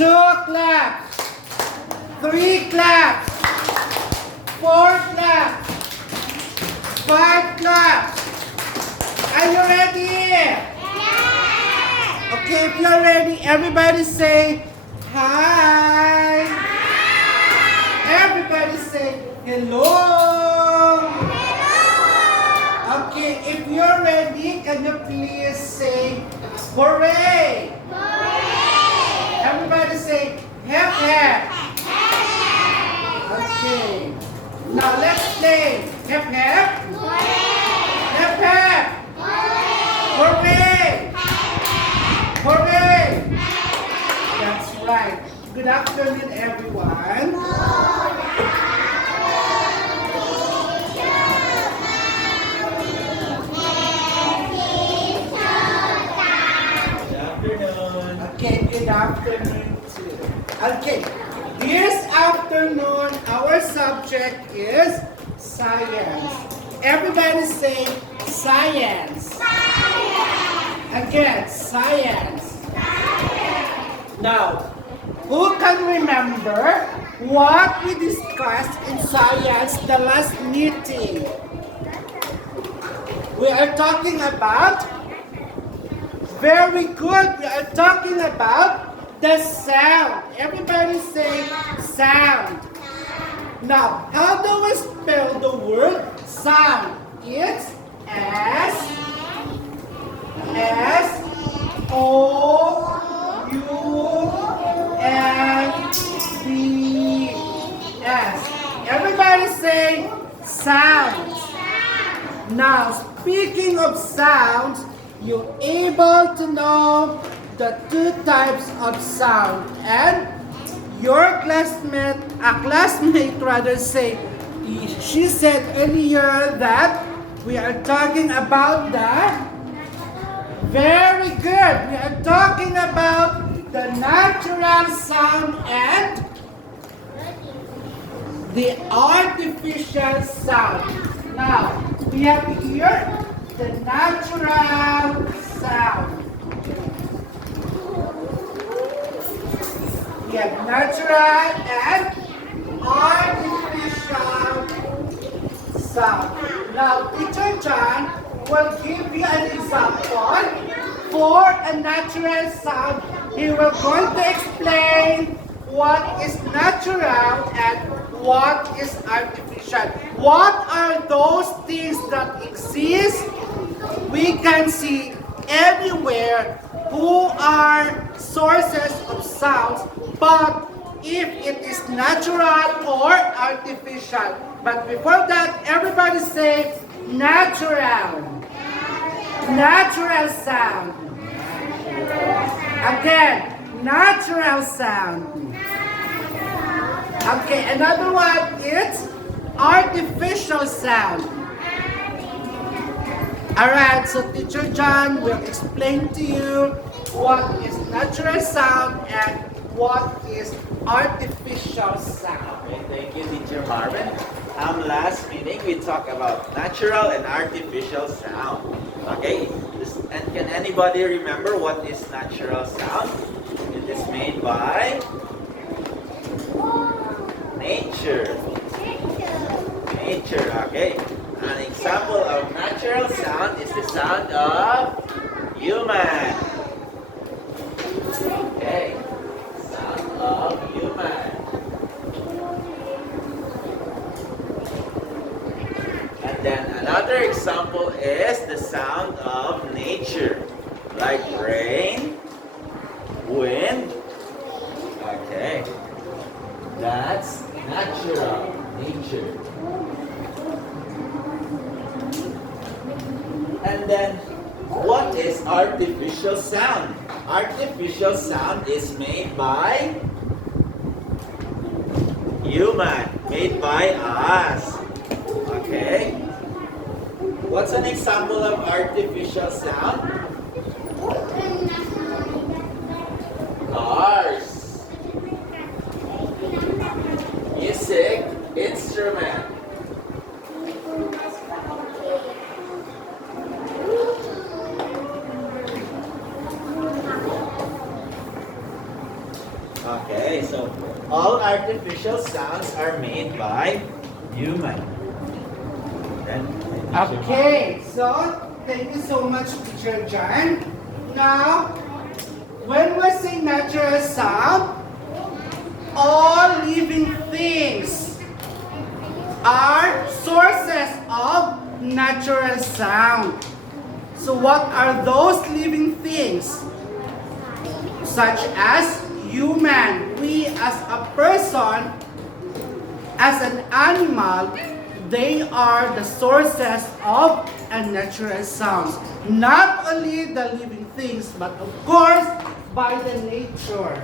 2 claps. 3 claps. 4 claps. 5 claps. Are you ready? Okay, if you're ready, everybody say hi. Everybody say hello. Okay, if you're ready, can you please say hooray? Everybody say hep hep. Okay. Now let's play hep hep. Hep hep. Hooray. Hooray. That's right. Good afternoon, everyone. Okay, good afternoon too. Okay, this afternoon our subject is science. Everybody say science. Again, science. Now, who can remember what we discussed in science the last meeting? We are talking about, very good, we are talking about the sound. Everybody say sound. Now, how do we spell the word sound? It's S-O-U-N-D-S. Everybody say sounds. Now, speaking of sounds, you're able to know the 2 types of sound, and your classmate rather say, she said earlier that we are talking about the, very good, we are talking about the natural sound and the artificial sound. Now, we have here the natural sound. We have natural and artificial sound. Now, Teacher John will give you an example for a natural sound. He will going to explain what is natural and what is artificial. What are those things that exist? We can see everywhere who are sources of sounds, but if it is natural or artificial. But before that, everybody say natural. Natural sound. Again, natural sound. Okay, another one is artificial sound. Alright, so Teacher John will explain to you what is natural sound and what is artificial sound. Okay, thank you, Teacher Marvin. Last meeting we talked about natural and artificial sound. Okay, and can anybody remember what is natural sound? It is made by nature. Nature, okay. An example of natural sound is the sound of human. Okay, sound of human. And then another example is the sound of nature, like rain, wind. Okay, that's natural, nature. And then, what is artificial sound? Artificial sound is made by human, made by us. Okay? What's an example of artificial sound? Cars. Music, instrument. Okay, so all artificial sounds are made by human. Then, Okay, so thank you so much, Teacher John. Now, when we say natural sound, all living things are sources of natural sound. So what are those living things? Such as human, we as a person, as an animal, they are the sources of unnatural sounds. Not only the living things, but of course, by the nature.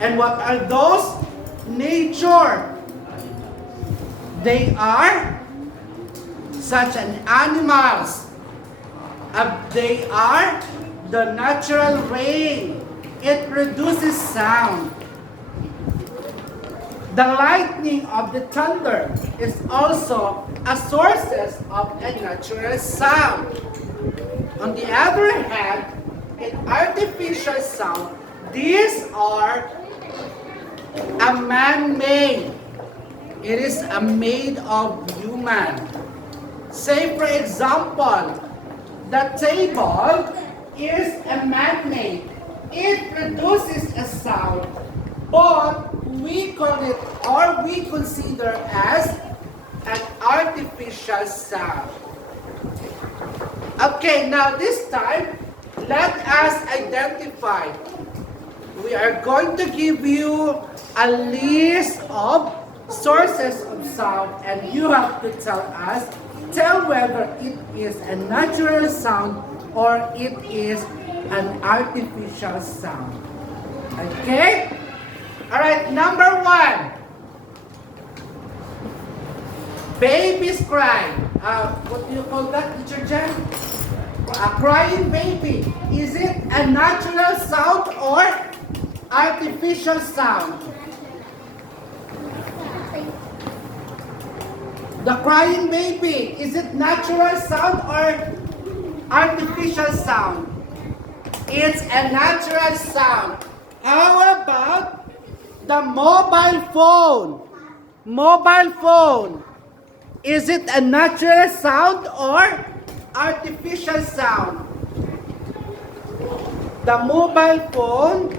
And what are those? Nature. They are such an animals. They are the natural rain. It produces sound. The lightning of the thunder is also a sources of a natural sound. On the other hand, in artificial sound, these are a man-made. It is a made of human. Say for example, the table is a man-made. It produces a sound, but we call it or we consider as an artificial sound. Okay, now this time, let us identify. We are going to give you a list of sources of sound, and you have to tell whether it is a natural sound or it is an artificial sound. Okay? Alright, number one. Babies cry. What do you call that, Teacher Jen? A crying baby. Is it a natural sound or artificial sound? The crying baby, is it natural sound or artificial sound? It's a natural sound. How about the mobile phone? Mobile phone, is it a natural sound or artificial sound? The mobile phone,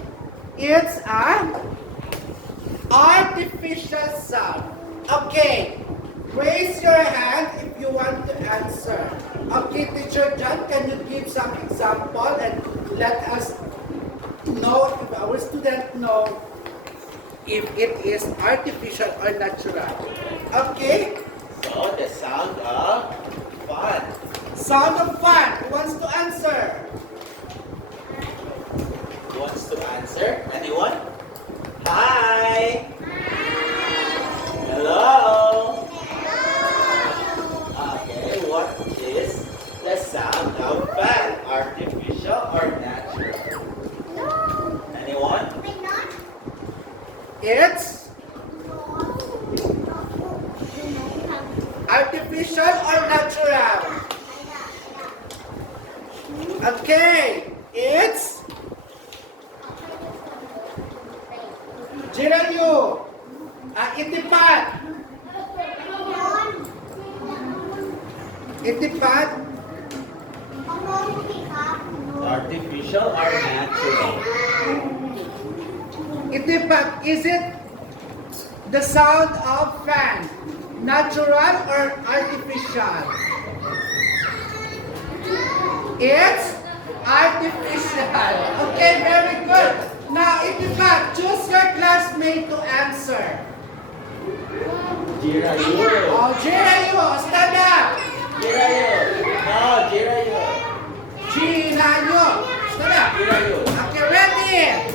it's an artificial sound. Okay. Raise your hand if you want to answer. Okay, Teacher John, can you give some example and let us know, if our student know, if it is artificial or natural? Okay? so the sound of fun. Sound of fun. Who wants to answer? Who wants to answer? Anyone? Hi. Hello. Okay, what is the sound of fun? Artificial or natural? Anyone? It's artificial or natural? Okay, it's Jirayu. Itipat. Itipat. Artificial or natural? Itipat, is it the sound of fan? Natural or artificial? It's artificial. Okay, very good. Now, Itipat, choose your classmate to answer. Jirayu. Oh, Jirayu, stand up. Jirayu. No, Jirayu. Jirayu, stand up. Jirayu. Okay, ready?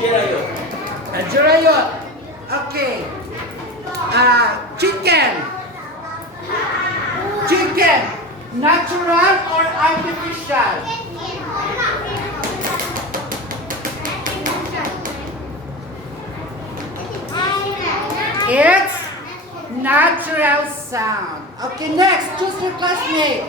Jirayu. Jirayu. Okay. Chicken. Chicken. Natural or artificial? It's natural sound. Okay, next, choose your classmate.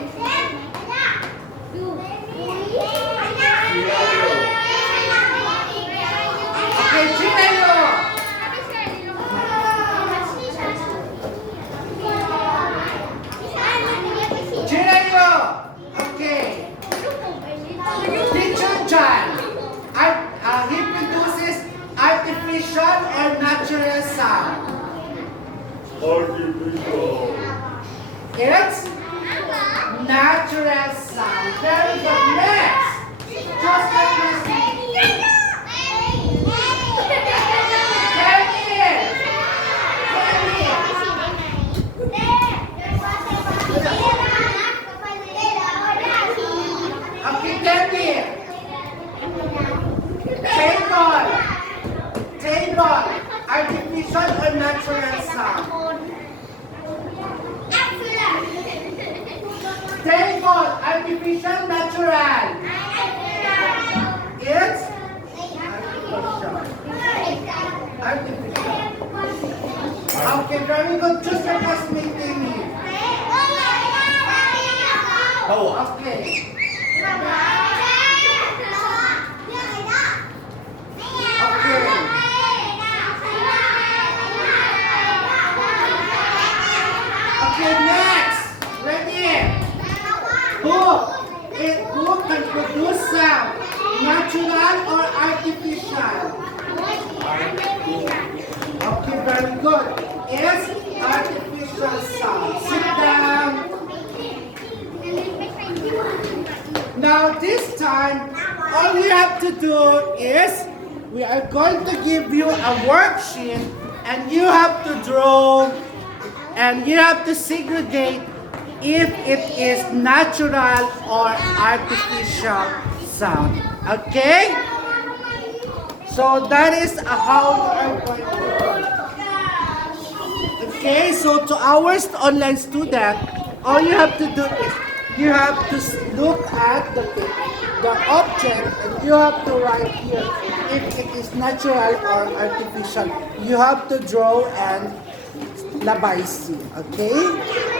artificial or natural sound? Artificial. It's natural sound. Very good. Next. Just let me see. Okay, Debbie. Table. Table. Artificial or natural sound? Table. Artificial, natural. It's artificial. Okay, very good. Just like us meeting here. Oh, Okay. Okay, next. Ready? Who can produce sound? Natural or artificial? Okay, very good. It's artificial sound. Sit down. Now this time, all you have to do is, we are going to give you a worksheet and you have to draw and you have to segregate if it is natural or artificial sound. Okay? So that is how you are going to do it. Okay, so to our online student, all you have to do is you have to look at the object and you have to write here if it is natural or artificial. You have to draw and labay. Okay?